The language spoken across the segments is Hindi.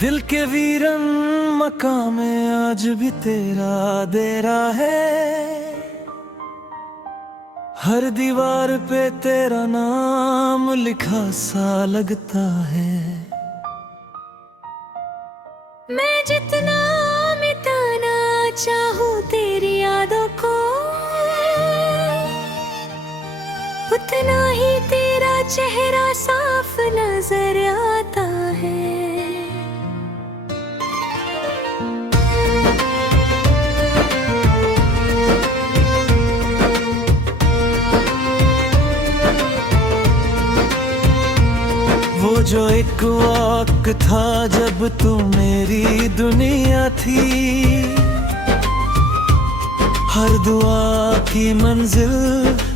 दिल के वीरन मकाम में आज भी तेरा डेरा है। हर दीवार पे तेरा नाम लिखा सा लगता है। मैं जितना मिटाना चाहूँ तेरी यादों को, उतना ही तेरा चेहरा साफ नजर आता है। वो जो एक वक्त था जब तू मेरी दुनिया थी, हर दुआ की मंजिल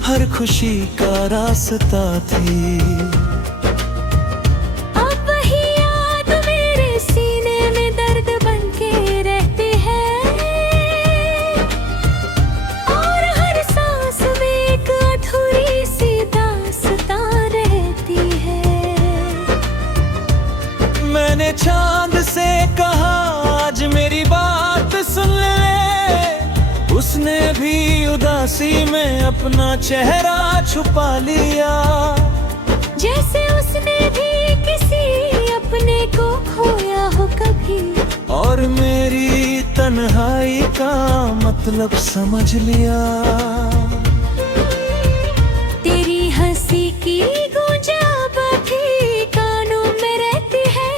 हर खुशी का रास्ता थी। अब वही याद मेरे सीने में दर्द बनके रहती है, और हर सांस में एक अधूरी सी दास्तां रहती है। मैंने चांद से कहा आज मेरी बात सुन ले, उसने भी उदासी में अपना चेहरा छुपा लिया। जैसे उसने भी किसी अपने को खोया हो कभी, और मेरी तन्हाई का मतलब समझ लिया। तेरी हंसी की गूंज अब भी कानों में रहती है।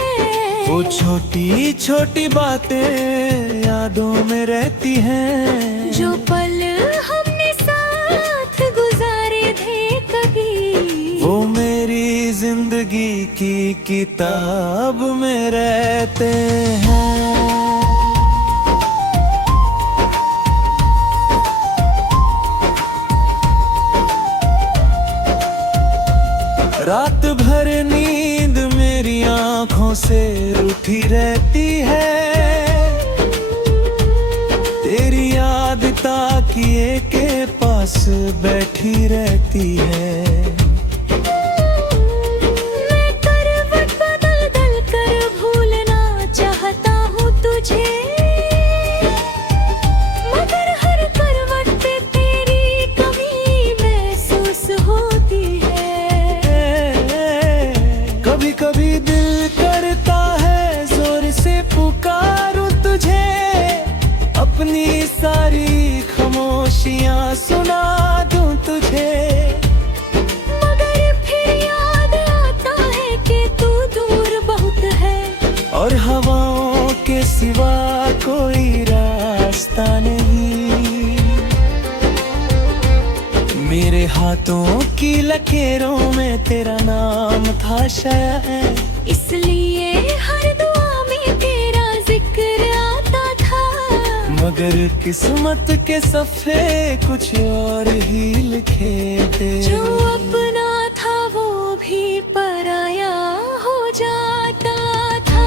वो छोटी छोटी बातें यादों में रहती हैं, जो पल हमने साथ गुजारे थे कभी, वो मेरी जिंदगी की किताब में रहते हैं। रात भर नींद मेरी आंखों से रूठी रहती है। तेरी याद ताकिए के पास बैठी रहती है। मैं करवट बदल दल कर भूलना चाहता हूँ तुझे, मगर हर करवट पे तेरी कमी महसूस होती है। कभी कभी दिल करता है जोर से पुकारूं तुझे, अपनी सारी खामोशियां सुना दूं तुझे। मगर फिर याद आता है कि तू दूर बहुत है, और हवाओं के सिवा कोई रास्ता नहीं। मेरे हाथों की लकीरों में तेरा नाम था शायद, इसलिए हर दुआ में तेरा जिक्र आता था। मगर किस्मत के सफ़े कुछ और ही लिखे थे। जो अपना था वो भी पराया हो जाता था।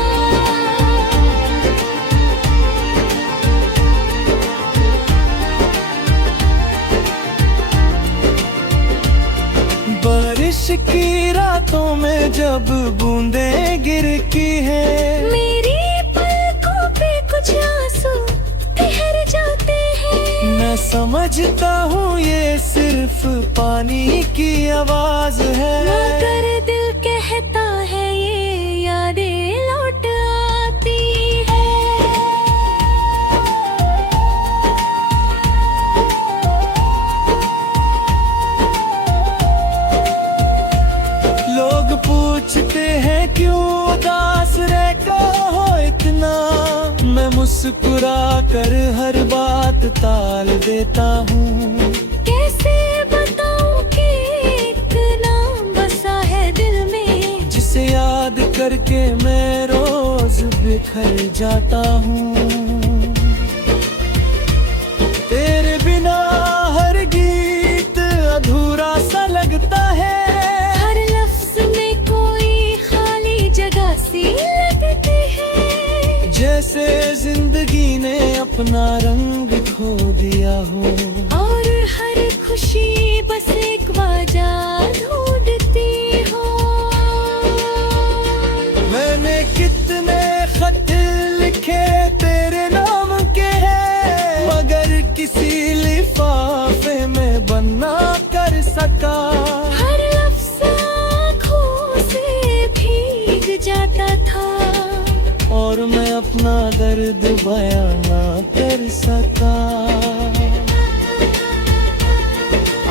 बारिश की रातों में जब बूंदें गिरती हैं, मेरी पलकों पे कुछ आंसू ठहर जाते हैं। मैं समझता हूँ ये सिर्फ पानी की आवाज है, मगर दिल कहता है ये यादें लौट आती है। लोग पूछते हैं क्यों उदास रहता हो इतना, मैं मुस्कुरा कर हर बात टाल देता हूँ। कैसे बताऊं कि एक नाम बसा है दिल में, जिसे याद करके मैं रोज बिखर जाता हूँ। तेरे बिना हर गीत अधूरा सा लगता है, हर लफ्ज में कोई खाली जगह सी लगती है। जैसे जिंदगी ने अपना रंग खो दिया हो, और हर खुशी बस एक वजह ढूंढती हो। मैंने कितने खत दर्द बयां ना कर सका।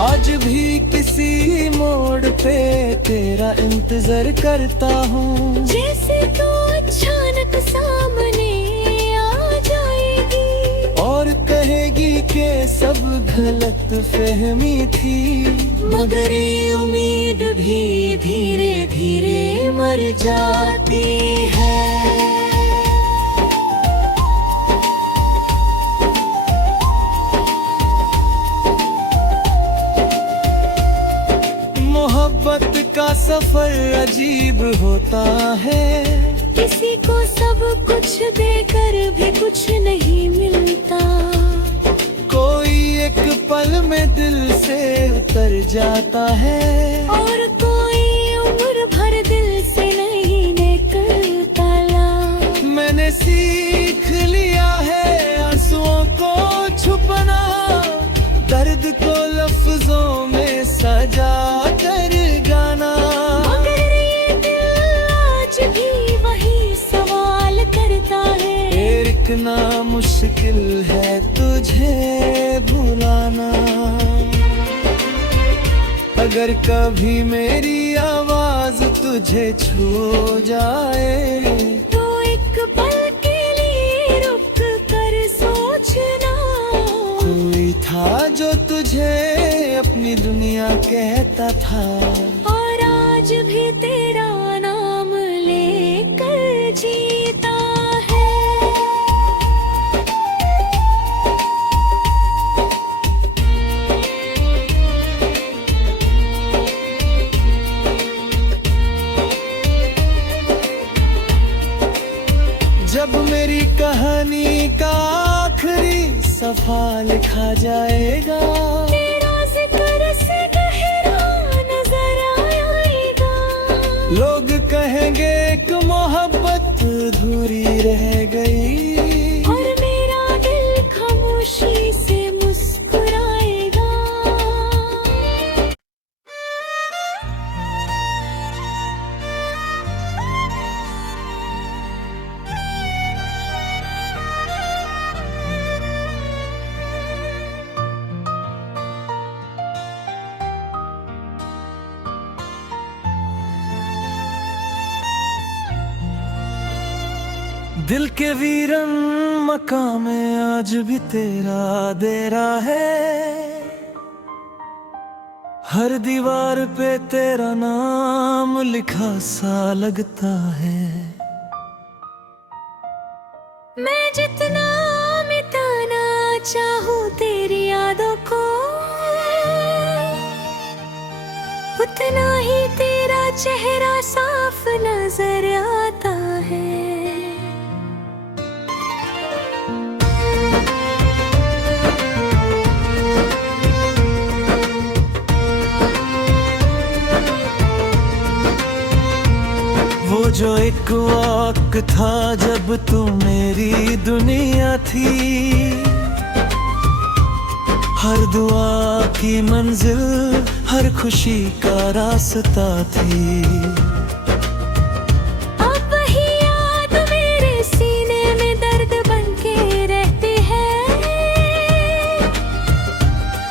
आज भी किसी मोड़ पे तेरा इंतजार करता हूँ। जैसे तो अचानक सामने आ जाएगी और कहेगी कि सब गलत फहमी थी, मगर ये उम्मीद भी धीरे धीरे मर जाती है। मोहब्बत का सफर अजीब होता है, किसी को सब कुछ देकर भी कुछ नहीं मिलता। कोई एक पल में दिल से उतर जाता है, और कोई उम्र भर दिल से नहीं निकलता। मैंने सीख लिया है आंसुओं को छुपना, दर्द को लफ्जों में सजा कर गाना। मगर ये दिल आज भी वही सवाल करता है, इतना मुश्किल है तुझे भुलाना। अगर कभी मेरी आवाज तुझे छू जाए, तो एक पल के लिए रुक कर सोचना। कोई था जो तुझे अपनी दुनिया कहता था, और आज भी तेरा नाम लेकर जीता है। जब मेरी कहानी का आखिरी सफा लिखा जाएगा, तेरा जिक्र से गहरा नजर आएगा। लोग कहेंगे कि मोहब्बत अधूरी रह गई, और मेरा दिल खामोशी से मुस्कुराएगा। दिल के वीरन मकाम में आज भी तेरा डेरा है। हर दीवार पे तेरा नाम लिखा सा लगता है। मैं जितना मिटाना चाहूँ तेरी यादों को, उतना ही तेरा चेहरा साफ नजर आता है। वो जो एक वक्त था जब तू मेरी दुनिया थी, हर दुआ की मंजिल हर खुशी का रास्ता थी। अब वही याद मेरे सीने में दर्द बनके रहती है,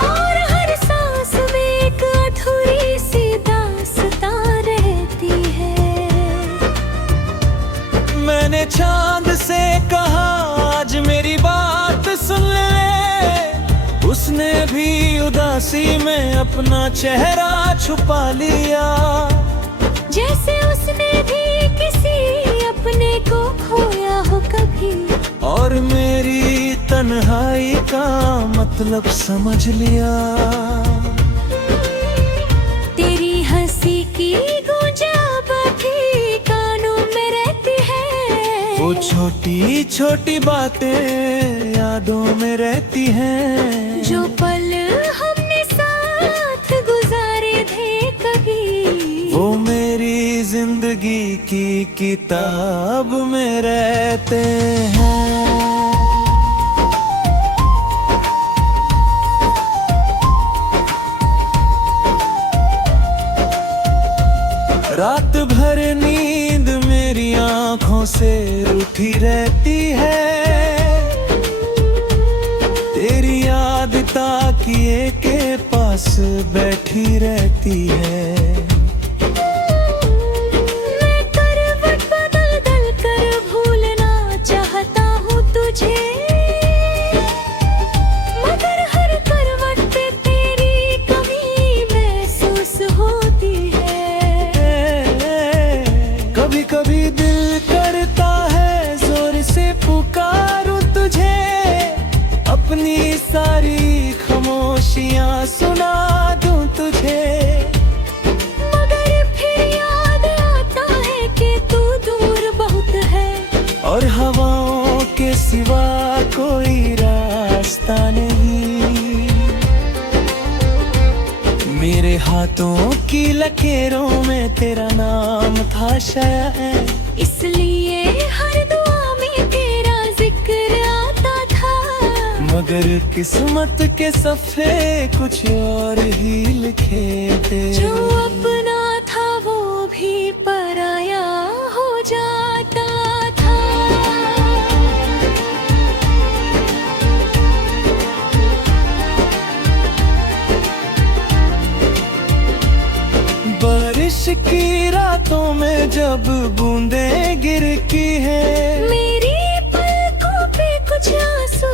और हर सांस में एक अधूरी सी दास्तां रहती है। मैंने चांद से कहा आज मेरी बात सुन ले, उसने भी उदासी में अपना चेहरा छुपा लिया। जैसे उसने भी किसी अपने को खोया हो कभी, और मेरी तन्हाई का मतलब समझ लिया। तेरी हंसी की गूंज अब भी कानों में रहती है। वो छोटी छोटी बातें यादों में रहती हैं, जो पल हमने साथ गुजारे थे कभी, वो मेरी जिंदगी की किताब में रहते हैं। रात भर नींद मेरी आंखों से रूठी रहती है, बैठी रहती है। मैं करवट बदल दल कर भूलना चाहता हूँ तुझे, मगर हर करवट पे तेरी कमी महसूस होती है। कभी कभी दिल करता है जोर से पुकारूं तुझे, अपनी सारी खामोशियां सुना दूं तुझे, मगर फिर याद आता है कि तू दूर बहुत है, और हवाओं के सिवा कोई रास्ता नहीं। मेरे हाथों की लकीरों में तेरा नाम था शायद, इसलिए हर दुआ में तेरा जिक्र आता था। मगर किस्मत के सफ़े कुछ और ही लिखे थे। जो अपना था वो भी पराया हो जाता था। बारिश की रातों में जब बूंदें गिरती है, मेरी पलकों पे कुछ आंसू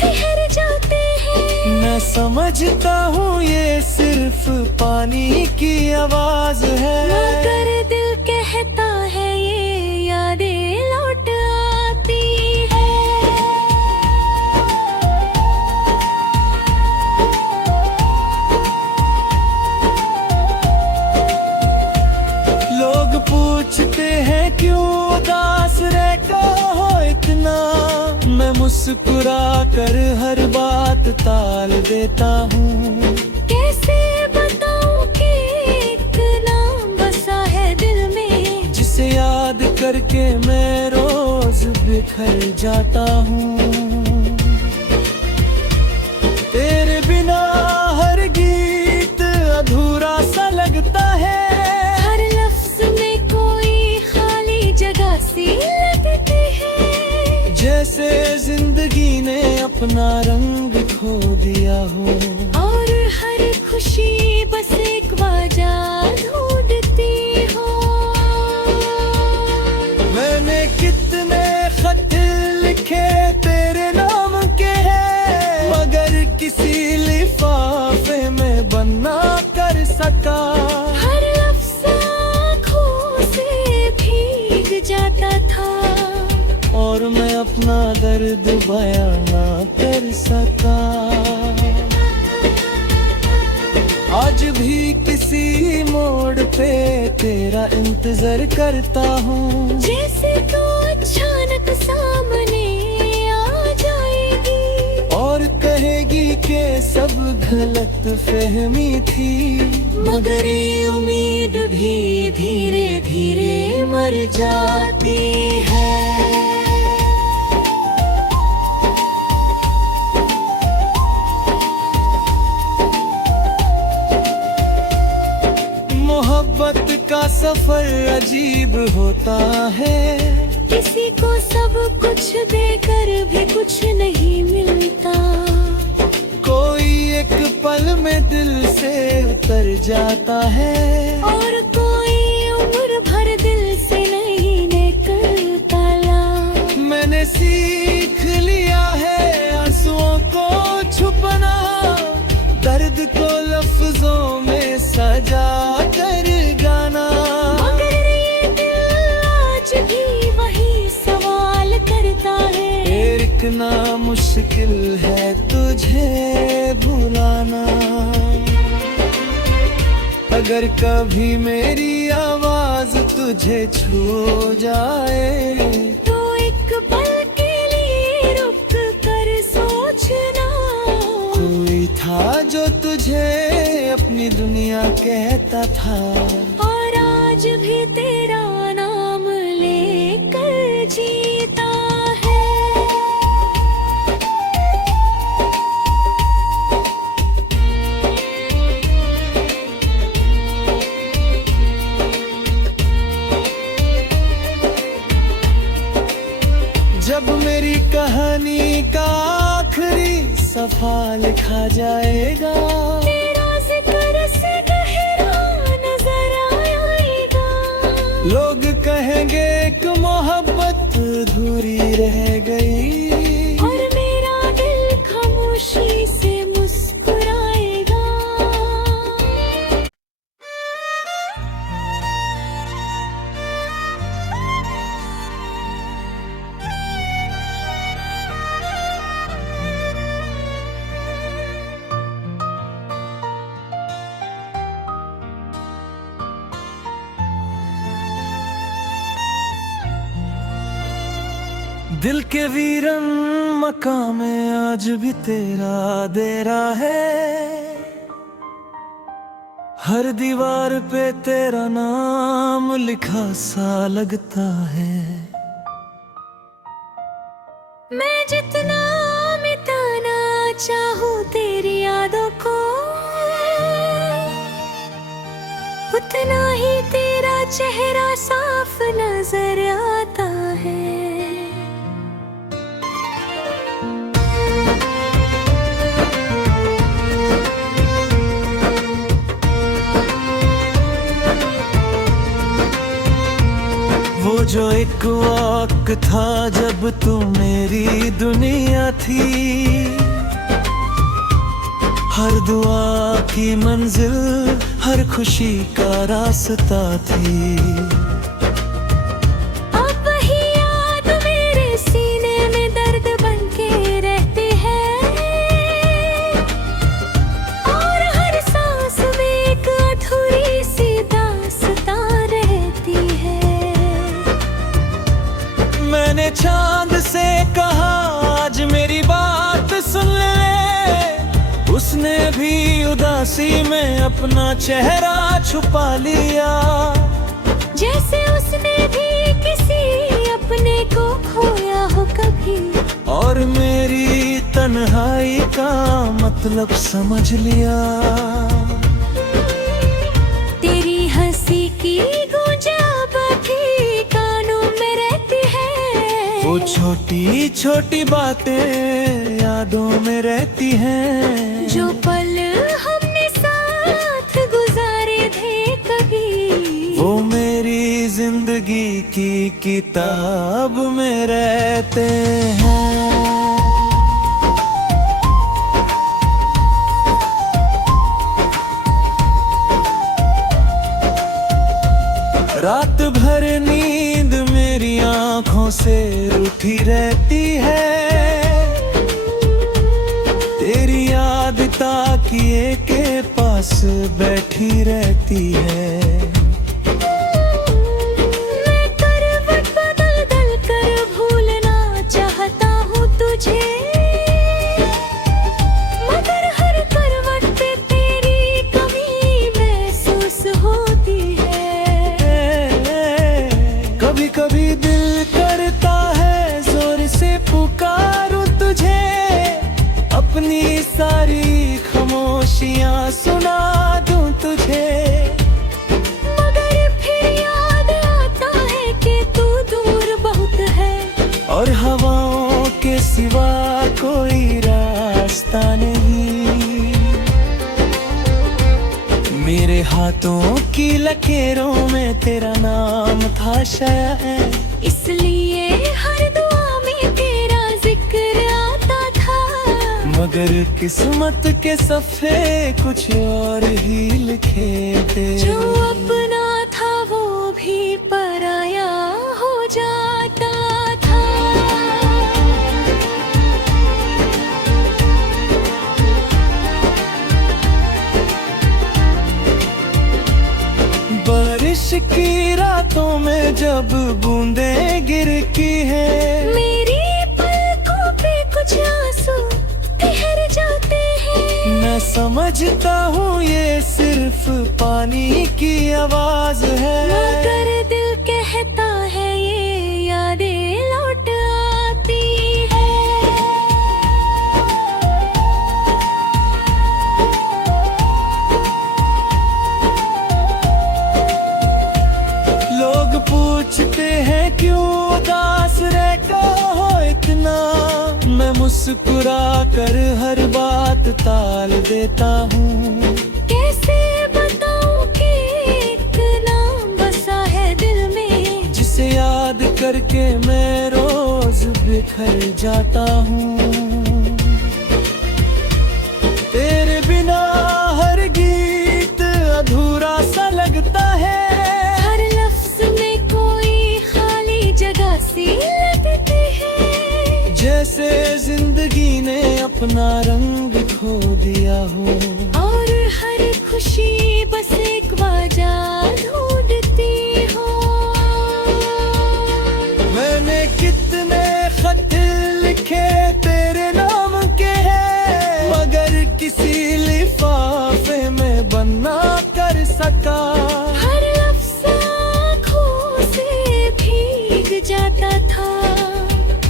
ठहर जाते हैं। मैं समझता हूँ ये सिर्फ पानी की आवाज है, मगर दिल कहता है ये यादें लौट आती है। लोग पूछते हैं क्यों उदास रहता हो इतना, मैं मुस्कुरा कर हर बात टाल देता हूँ। कैसे बताऊं कि एक नाम बसा है दिल में, जिसे याद करके मैं रोज बिखर जाता हूँ। तेरे बिना हर गीत अधूरा सा लगता है, हर लफ्ज में कोई खाली जगह सी लगती है। जैसे जिंदगी ने अपना रंग खो दिया हो, और हर खुशी बस एक वजह ढूंढती हो। मैंने कितने खत लिखे तेरे नाम के हैं, मगर किसी लिफाफे में बंद ना कर सका। हर लफ्ज आँखों से भीग जाता था, और मैं अपना दर्द बयां ना कर सका। आज भी किसी मोड़ पे तेरा इंतजार करता हूँ, जैसे तो अचानक सामने आ जाएगी, और कहेगी कि सब गलत फहमी थी, मगर ये उम्मीद भी धीरे धीरे मर जाती है। मोहब्बत का सफर अजीब होता है, किसी को सब कुछ देकर भी कुछ नहीं मिलता। कोई एक पल में दिल से उतर जाता है, और कोई उम्र भर दिल से नहीं निकलता ला। मैंने सीख लिया है आंसुओं को छुपना, दर्द को लफ्जों में सजा कर गाना। मगर ये दिल आज भी वही सवाल करता है, इतना मुश्किल है तुझे भुलाना। अगर कभी मेरी आवाज तुझे छू जाए, तो एक पल के लिए रुक कर सोचना। कोई था जो तुझे अपनी दुनिया कहता था, और आज भी तेरा नाम लेकर जीता है। जब मेरी कहानी का आखिरी सफा लिखा जाएगा, तेरा अधूरी रह गई। और मेरा दिल खामोशी से मुस्कुराएगा। दिल के वीरन मकाम में आज भी तेरा डेरा है। हर दीवार पे तेरा नाम लिखा सा लगता है। मैं जितना मिटाना चाहूँ तेरी यादों को, उतना ही तेरा चेहरा साफ नजर आता है। वो जो एक वक्त था जब तू मेरी दुनिया थी, हर दुआ की मंजिल हर खुशी का रास्ता थी। अब वही याद मेरे सीने में दर्द बनके रहती है, और हर सांस में एक अधूरी सी दास्तां रहती है। मैंने चांद से कहा आज मेरी बात सुन ले, उसने भी उदासी में अपना चेहरा छुपा लिया। जैसे उसने भी किसी अपने को खोया हो कभी, और मेरी तन्हाई का मतलब समझ लिया। तेरी हंसी की गूंज अब भी कानों में रहती है। वो छोटी छोटी बातें यादों में रहती हैं। जो पल हमने साथ गुजारे थे कभी, वो मेरी जिंदगी की किताब में रहते हैं। रात भर नींद मेरी आंखों से रूठी रहती है। तेरी याद ताकिए के पास बैठी रहती है। मैं करवट बदल दल कर भूलना चाहता हूँ तुझे, मगर हर करवट पे तेरी कमी महसूस होती है। कभी कभी दिल करता है जोर से पुकारूं तुझे, अपनी सारी खामोशियां सुना दूं तुझे। मगर फिर याद आता है कि तू दूर बहुत है, और हवाओं के सिवा कोई रास्ता नहीं। मेरे हाथों की लकीरों में तेरा नाम था शायद, इसलिए हर दुआ में तेरा जिक्र आता था। मगर किस्मत के सफ़े कुछ और ही लिखे थे। जो अपना था वो भी पराया हो जाता था। बारिश की रातों में जब बूंदें गिरती है, मेरी पलकों पे कुछ आंसू ठहर जाते हैं। मैं समझता हूँ ये सिर्फ पानी की आवाज है। मगर दिल कहता है ये यादें लौट आती है। लोग पूछते हैं क्यों उदास रहता हो इतना, मैं मुस्कुरा कर हर बात टाल देता हूँ। कैसे बताऊं कि एक नाम बसा है दिल में, जिसे याद करके मैं रो बिखर जाता हूँ। तेरे बिना हर गीत अधूरा सा लगता है, हर लफ्ज में कोई खाली जगह सी लगती है, जैसे जिंदगी ने अपना रंग खो दिया हो। और हर खुशी बस एक वजह ढूंढती हो। मैंने कितने खत लिखे तेरे नाम के हैं, मगर किसी लिफाफे में बंद ना कर सका। हर लफ्ज आँखों से भीग जाता था,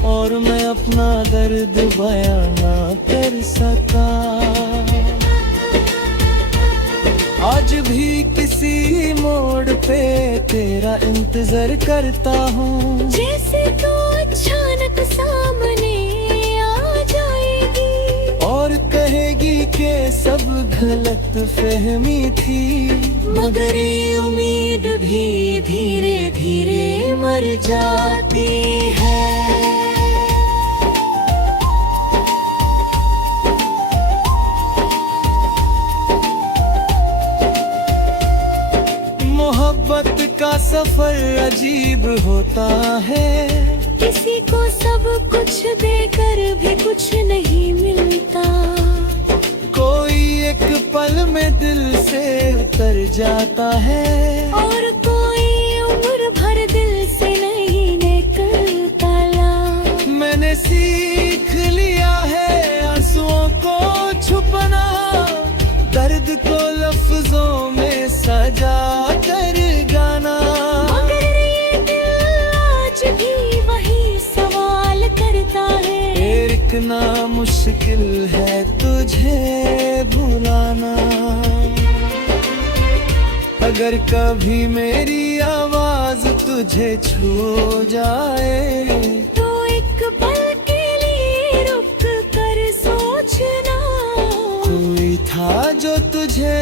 और मैं अपना दर्द बयां ना कर सका। आज भी किसी मोड़ पे तेरा इंतजार करता हूँ, जैसे तो अचानक सामने आ जाएगी और कहेगी कि सब गलत फहमी थी। मगर ये उम्मीद भी धीरे धीरे मर जाती है। मोहब्बत का सफर अजीब होता है, किसी को सब कुछ देकर भी कुछ नहीं मिलता। कोई एक पल में दिल से उतर जाता है, और कोई उम्र भर दिल से नहीं निकलता। मैंने सीख लिया है आंसुओं को छुपना, दर्द को लफ्जों में सजा कर गाना। मगर ये दिल आज भी वही सवाल करता है, इतना मुश्किल है तुझे भुलाना। अगर कभी मेरी आवाज तुझे छू जाए, तो एक पल के लिए रुक कर सोचना। कोई था जो तुझे